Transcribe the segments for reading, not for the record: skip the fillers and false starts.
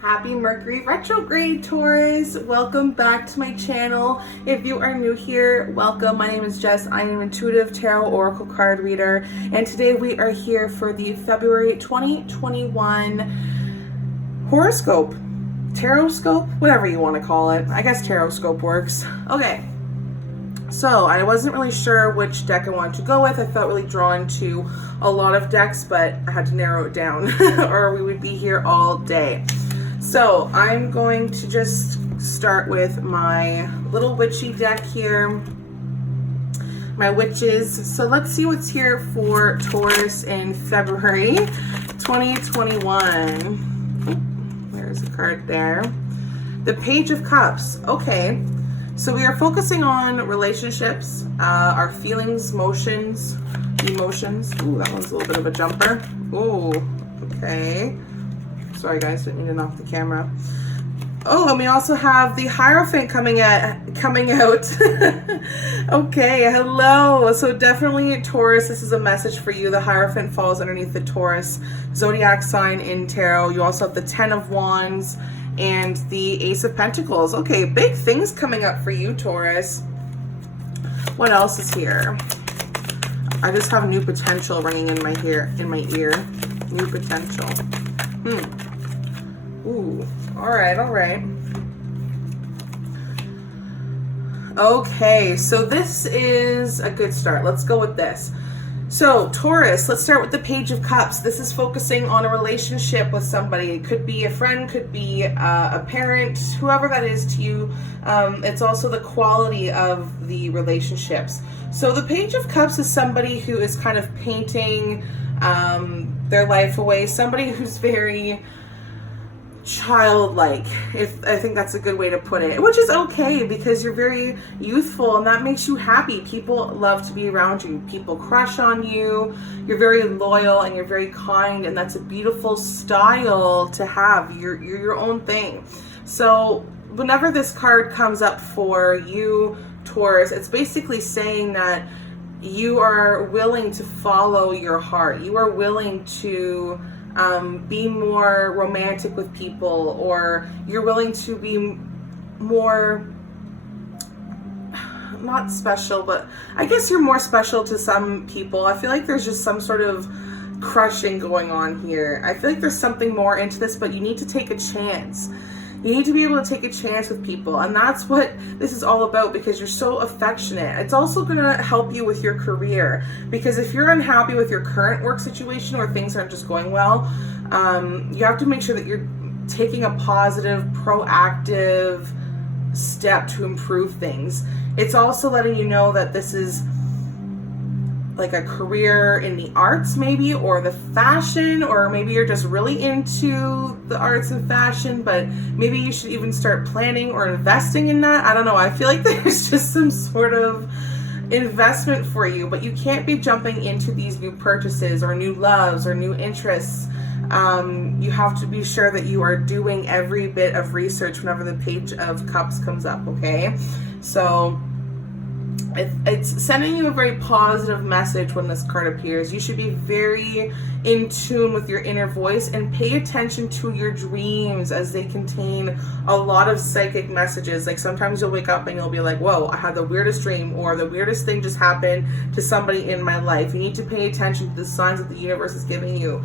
Happy Mercury retrograde, Taurus. Welcome back to my channel. If you are new here, welcome. My name is Jess. I am an intuitive tarot oracle card reader, and today we are here for the February 2021 horoscope, Tarotscope, whatever you want to call it. I guess Tarotscope works. Okay, so I wasn't really sure which deck I wanted to go with. I felt really drawn to a lot of decks, but I had to narrow it down or we would be here all day. So I'm going to just start with my little witchy deck here, my witches. So let's see what's here for Taurus in February 2021. There's a card there. The Page of Cups. Okay, so we are focusing on relationships, our feelings, emotions. Ooh, that one's a little bit of a jumper. Ooh, okay. Sorry guys, didn't mean to knock the camera. Oh, and we also have the Hierophant coming out. Okay, hello. So definitely Taurus, this is a message for you. The Hierophant falls underneath the Taurus Zodiac sign in tarot. You also have the Ten of Wands and the Ace of Pentacles. Okay, big things coming up for you, Taurus. What else is here? I just have new potential ringing in my ear. New potential. Ooh, all right. Okay, so this is a good start. Let's go with this. So Taurus, let's start with the Page of Cups. This is focusing on a relationship with somebody. It could be a friend, could be a parent, whoever that is to you. It's also the quality of the relationships. So the Page of Cups is somebody who is kind of painting their life away. Somebody who's very childlike, if I think that's a good way to put it, which is okay because you're very youthful and that makes you happy. People love to be around you. People crush on you. You're very loyal and you're very kind, and that's a beautiful style to have. You're your own thing. So whenever this card comes up for you, Taurus, it's basically saying that you are willing to follow your heart. You are willing to be more romantic with people, or you're willing to be more, not special, but I guess you're more special to some people. I feel like there's just some sort of crushing going on here. I feel like there's something more into this, but you need to take a chance. You need to be able to take a chance with people, and that's what this is all about because you're so affectionate. It's also going to help you with your career, because if you're unhappy with your current work situation or things aren't just going well, you have to make sure that you're taking a positive, proactive step to improve things. It's also letting you know that this is like a career in the arts maybe, or the fashion, or maybe you're just really into the arts and fashion, but maybe you should even start planning or investing in that. I don't know. I feel like there's just some sort of investment for you, but you can't be jumping into these new purchases or new loves or new interests. You have to be sure that you are doing every bit of research whenever the Page of Cups comes up, okay? So it's sending you a very positive message when this card appears. You should be very in tune with your inner voice and pay attention to your dreams, as they contain a lot of psychic messages. Like sometimes you'll wake up and you'll be like, whoa, I had the weirdest dream, or the weirdest thing just happened to somebody in my life. You need to pay attention to the signs that the universe is giving you.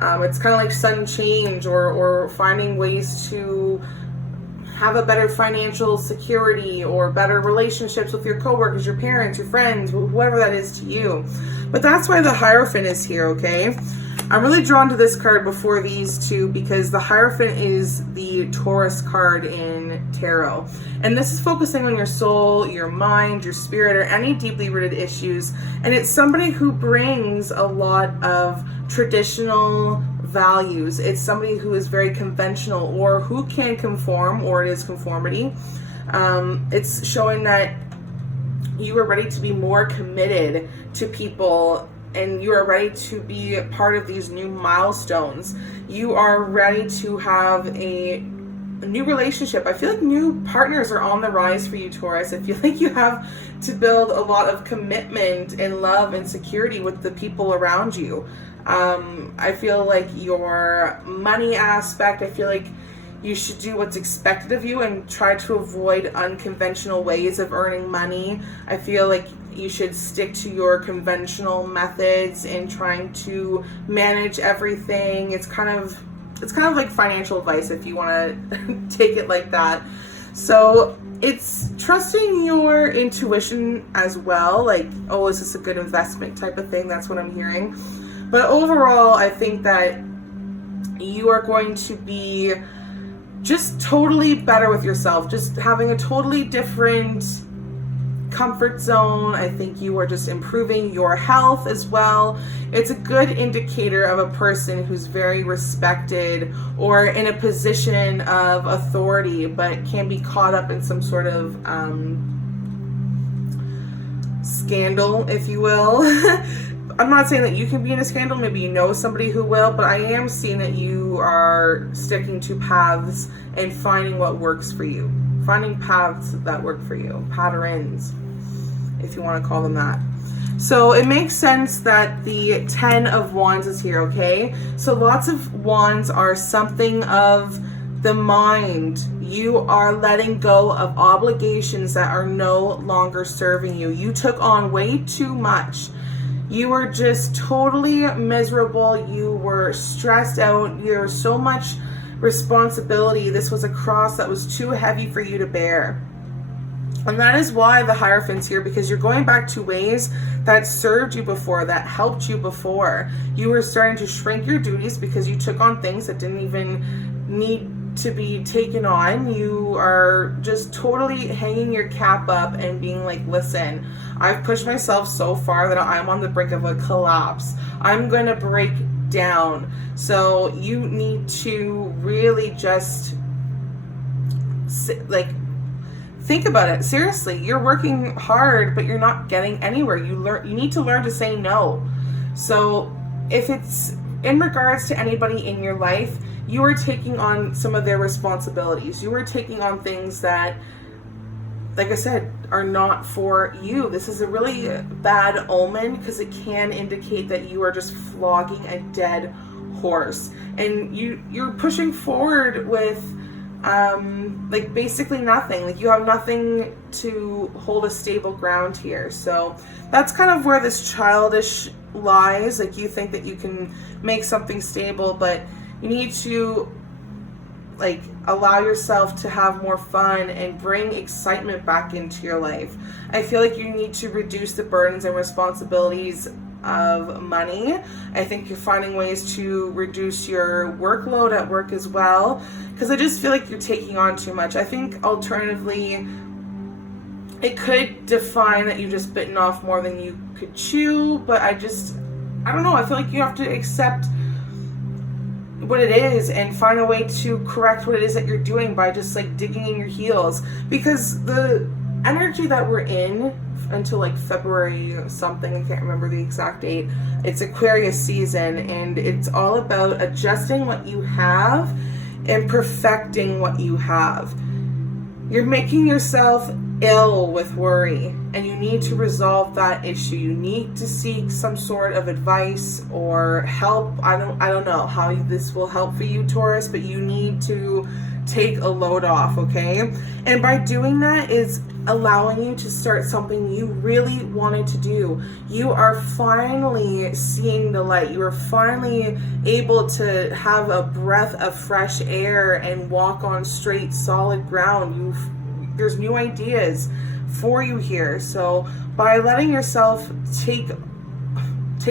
It's kind of like sudden change, or finding ways to have a better financial security or better relationships with your coworkers, your parents, your friends, whoever that is to you. But that's why the Hierophant is here, okay? I'm really drawn to this card before these two because the Hierophant is the Taurus card in tarot. And this is focusing on your soul, your mind, your spirit, or any deeply rooted issues. And it's somebody who brings a lot of traditional values. It's somebody who is very conventional, or who can conform, or it is conformity. It's showing that you are ready to be more committed to people, and you are ready to be a part of these new milestones. You are ready to have a new relationship. I feel like new partners are on the rise for you, Taurus. I feel like you have to build a lot of commitment and love and security with the people around you. I feel like your money aspect, I feel like You should do what's expected of you and try to avoid unconventional ways of earning money. I feel like you should stick to your conventional methods in trying to manage everything. It's kind of like financial advice if you want to take it like that. So it's trusting your intuition as well. Like, oh, is this a good investment type of thing? That's what I'm hearing. But overall, I think that you are going to be just totally better with yourself, just having a totally different comfort zone. I think you are just improving your health as well. It's a good indicator of a person who's very respected or in a position of authority, but can be caught up in some sort of scandal, if you will. I'm not saying that you can be in a scandal. Maybe you know somebody who will, but I am seeing that you are sticking to paths and finding what works for you. Finding paths that work for you. Patterns, if you want to call them that. So it makes sense that the 10 of Wands is here, okay? So lots of Wands are something of the mind. You are letting go of obligations that are no longer serving you. You took on way too much. You were just totally miserable. You were stressed out. There was so much responsibility. This was a cross that was too heavy for you to bear. And that is why the Hierophant's here, because you're going back to ways that served you before, that helped you before. You were starting to shrink your duties because you took on things that didn't even need to be taken on. You are just totally hanging your cap up and being like, listen, I've pushed myself so far that I'm on the brink of a collapse. I'm going to break down. So you need to really just think about it. Seriously, you're working hard, but you're not getting anywhere. You need to learn to say no. So if it's in regards to anybody in your life, you are taking on some of their responsibilities. You are taking on things that, like I said, are not for you. This is a really bad omen because it can indicate that you are just flogging a dead horse. And you're pushing forward with like basically nothing. Like you have nothing to hold a stable ground here. So that's kind of where this childish lies. Like you think that you can make something stable, but you need to like allow yourself to have more fun and bring excitement back into your life. I feel like you need to reduce the burdens and responsibilities of money. I think you're finding ways to reduce your workload at work as well, because I just feel like you're taking on too much. I think alternatively, it could define that you've just bitten off more than you could chew, but I don't know. I feel like you have to accept what it is and find a way to correct what it is that you're doing by just like digging in your heels, because the energy that we're in until like February something, I can't remember the exact date, it's Aquarius season, and it's all about adjusting what you have and perfecting what you have. You're making yourself ill with worry, and you need to resolve that issue. You need to seek some sort of advice or help. I don't know how this will help for you, Taurus, but you need to take a load off, okay? And by doing that is allowing you to start something you really wanted to do. You are finally seeing the light. You are finally able to have a breath of fresh air and walk on straight, solid ground. There's new ideas for you here. So by letting yourself take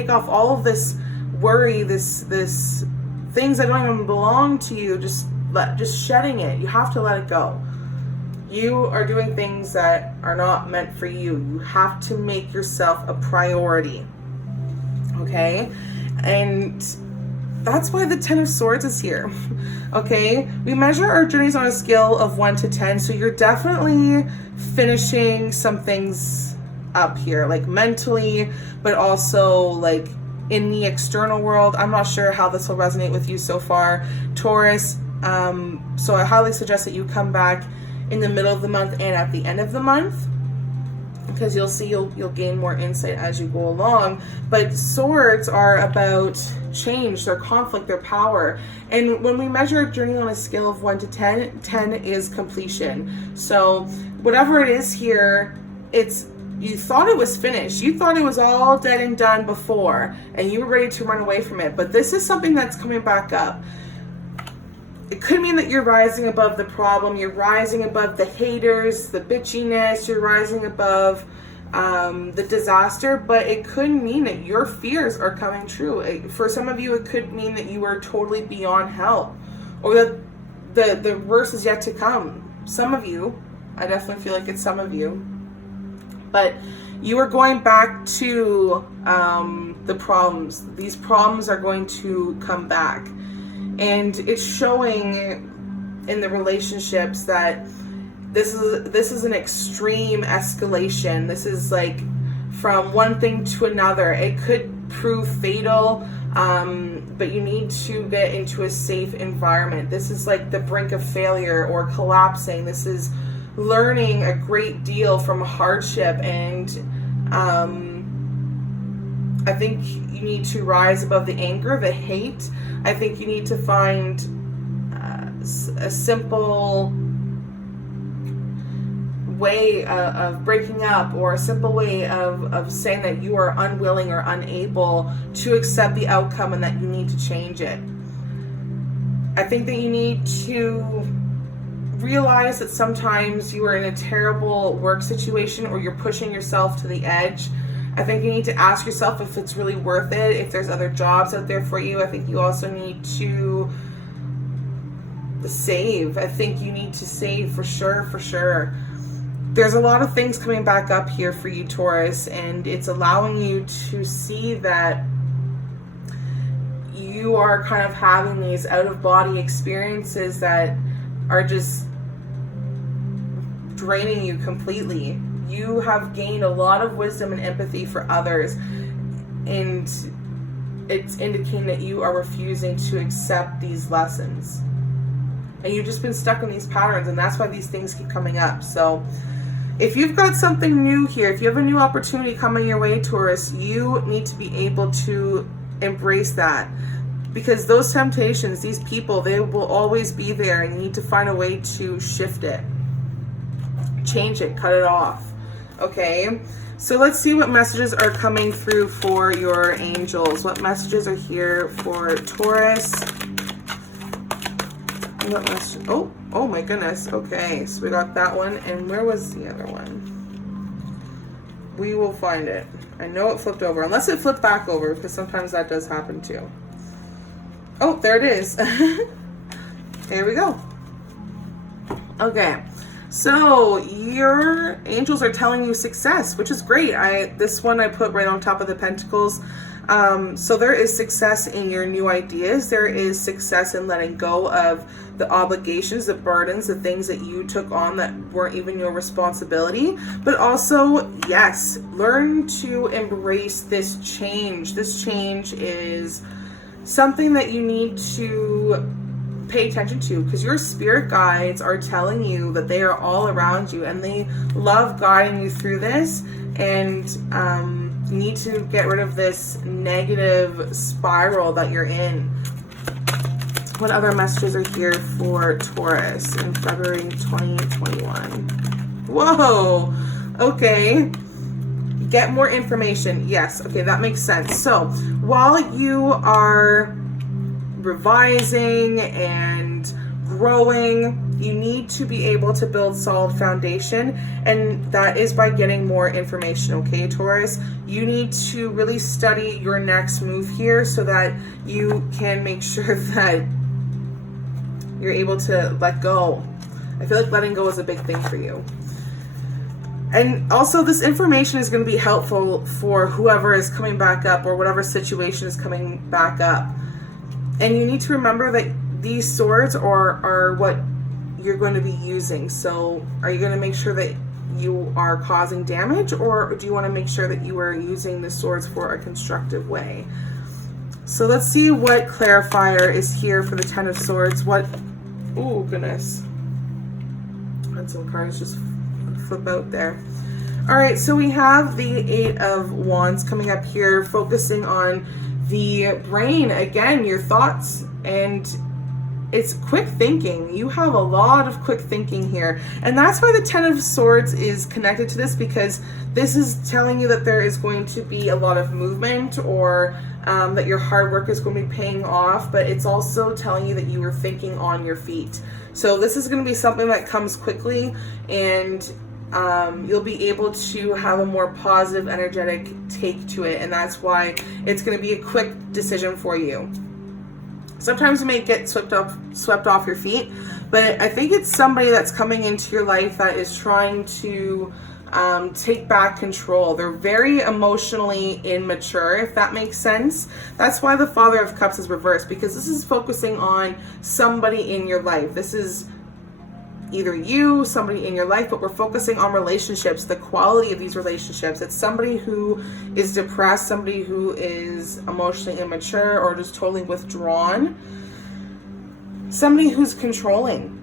off all of this worry, this things that don't even belong to you, just shedding it. You have to let it go. You are doing things that are not meant for you. You have to make yourself a priority. Okay? And that's why the 10 of Swords is here. Okay? We measure our journeys on a scale of 1 to 10, so you're definitely finishing some things up here, like mentally, but also like in the external world. I'm not sure how this will resonate with you so far, Taurus. So I highly suggest that you come back in the middle of the month and at the end of the month. because you'll see you'll gain more insight as you go along. But swords are about change, their conflict, their power. And when we measure a journey on a scale of 1 to 10, 10 is completion. So whatever it is here, you thought it was finished. You thought it was all dead and done before, and you were ready to run away from it. But this is something that's coming back up. It could mean that you're rising above the problem. You're rising above the haters, the bitchiness. You're rising above the disaster. But it could mean that your fears are coming true. For some of you, it could mean that you are totally beyond help, or that the worst is yet to come. Some of you, I definitely feel like it's some of you. But you are going back to the problems. These problems are going to come back. And it's showing in the relationships that this is an extreme escalation. This is like from one thing to another. It could prove fatal, but you need to get into a safe environment. This is like the brink of failure or collapsing. This is learning a great deal from hardship, and I think you need to rise above the anger, the hate. I think you need to find a simple way of breaking up, or a simple way of saying that you are unwilling or unable to accept the outcome and that you need to change it. I think that you need to realize that sometimes you are in a terrible work situation, or you're pushing yourself to the edge. I think you need to ask yourself if it's really worth it, if there's other jobs out there for you. I think you also need to save. I think you need to save for sure. There's a lot of things coming back up here for you, Taurus, and it's allowing you to see that you are kind of having these out-of-body experiences that are just draining you completely. You have gained a lot of wisdom and empathy for others, and it's indicating that you are refusing to accept these lessons. And you've just been stuck in these patterns, and that's why these things keep coming up. So if you've got something new here, if you have a new opportunity coming your way, Taurus, you need to be able to embrace that. Because those temptations, these people, they will always be there, and you need to find a way to shift it. Change it, cut it off. Okay, so let's see what messages are coming through for your angels. What messages are here for Taurus? What message? Oh my goodness. Okay, so we got that one. And where was the other one? We will find it. I know it flipped over, unless it flipped back over, because sometimes that does happen too. Oh, there it is. There we go. Okay. So your angels are telling you success, which is great. This one I put right on top of the Pentacles. So there is success in your new ideas. There is success in letting go of the obligations, the burdens, the things that you took on that weren't even your responsibility. But also, yes, learn to embrace this change. This change is something that you need to pay attention to, because your spirit guides are telling you that they are all around you, and they love guiding you through this. And you need to get rid of this negative spiral that you're in. What other messages are here for Taurus in February 2021? Whoa, okay. Get more information. Yes, okay, that makes sense. So while you are revising and growing, you need to be able to build solid foundation, and that is by getting more information. Okay, Taurus, you need to really study your next move here so that you can make sure that you're able to let go. I feel like letting go is a big thing for you. And also, this information is going to be helpful for whoever is coming back up, or whatever situation is coming back up. And you need to remember that these swords are what you're going to be using. So are you going to make sure that you are causing damage, or do you want to make sure that you are using the swords for a constructive way? So let's see what clarifier is here for the Ten of Swords. Oh goodness. And some cards just flip out there. All right, so we have the Eight of Wands coming up here, focusing on the brain, again, your thoughts, and it's quick thinking. You have a lot of quick thinking here. And that's why the Ten of Swords is connected to this, because this is telling you that there is going to be a lot of movement, or that your hard work is going to be paying off, but it's also telling you that you were thinking on your feet. So this is going to be something that comes quickly, and you'll be able to have a more positive, energetic take to it, and that's why it's going to be a quick decision for you. Sometimes you may get swept off your feet, but I think it's somebody that's coming into your life that is trying to take back control. They're very emotionally immature, if that makes sense. That's why the Father of Cups is reversed, because this is focusing on somebody in your life. This is either you, somebody in your life, but we're focusing on relationships, the quality of these relationships. It's somebody who is depressed, somebody who is emotionally immature or just totally withdrawn, somebody who's controlling.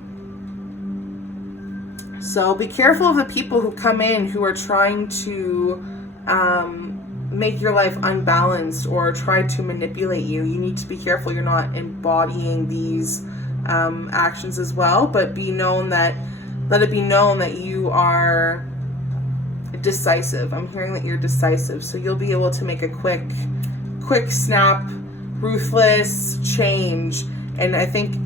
So be careful of the people who come in who are trying to make your life unbalanced or try to manipulate you. You need to be careful you're not embodying these actions as well, but let it be known that you are decisive. I'm hearing that you're decisive, so you'll be able to make a quick snap, ruthless change, and I think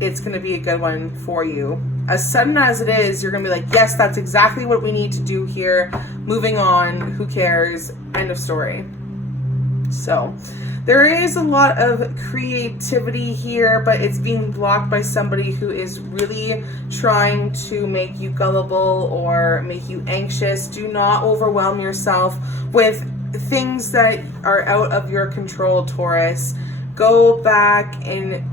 it's going to be a good one for you. As sudden as it is, you're going to be like, yes, that's exactly what we need to do here. Moving on, who cares? End of story. So there is a lot of creativity here, but it's being blocked by somebody who is really trying to make you gullible or make you anxious. Do not overwhelm yourself with things that are out of your control, Taurus. Go back and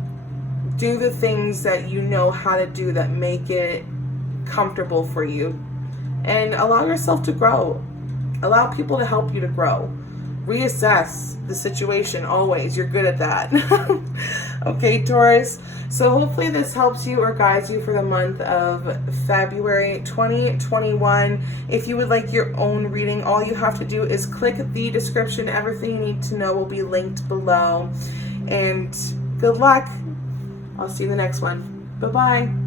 do the things that you know how to do that make it comfortable for you, and allow yourself to grow. Allow people to help you to grow. Reassess the situation always. You're good at that. Okay, Taurus. So hopefully this helps you or guides you for the month of February 2021. If you would like your own reading, all you have to do is click the description. Everything you need to know will be linked below. And good luck. I'll see you in the next one. Bye-bye.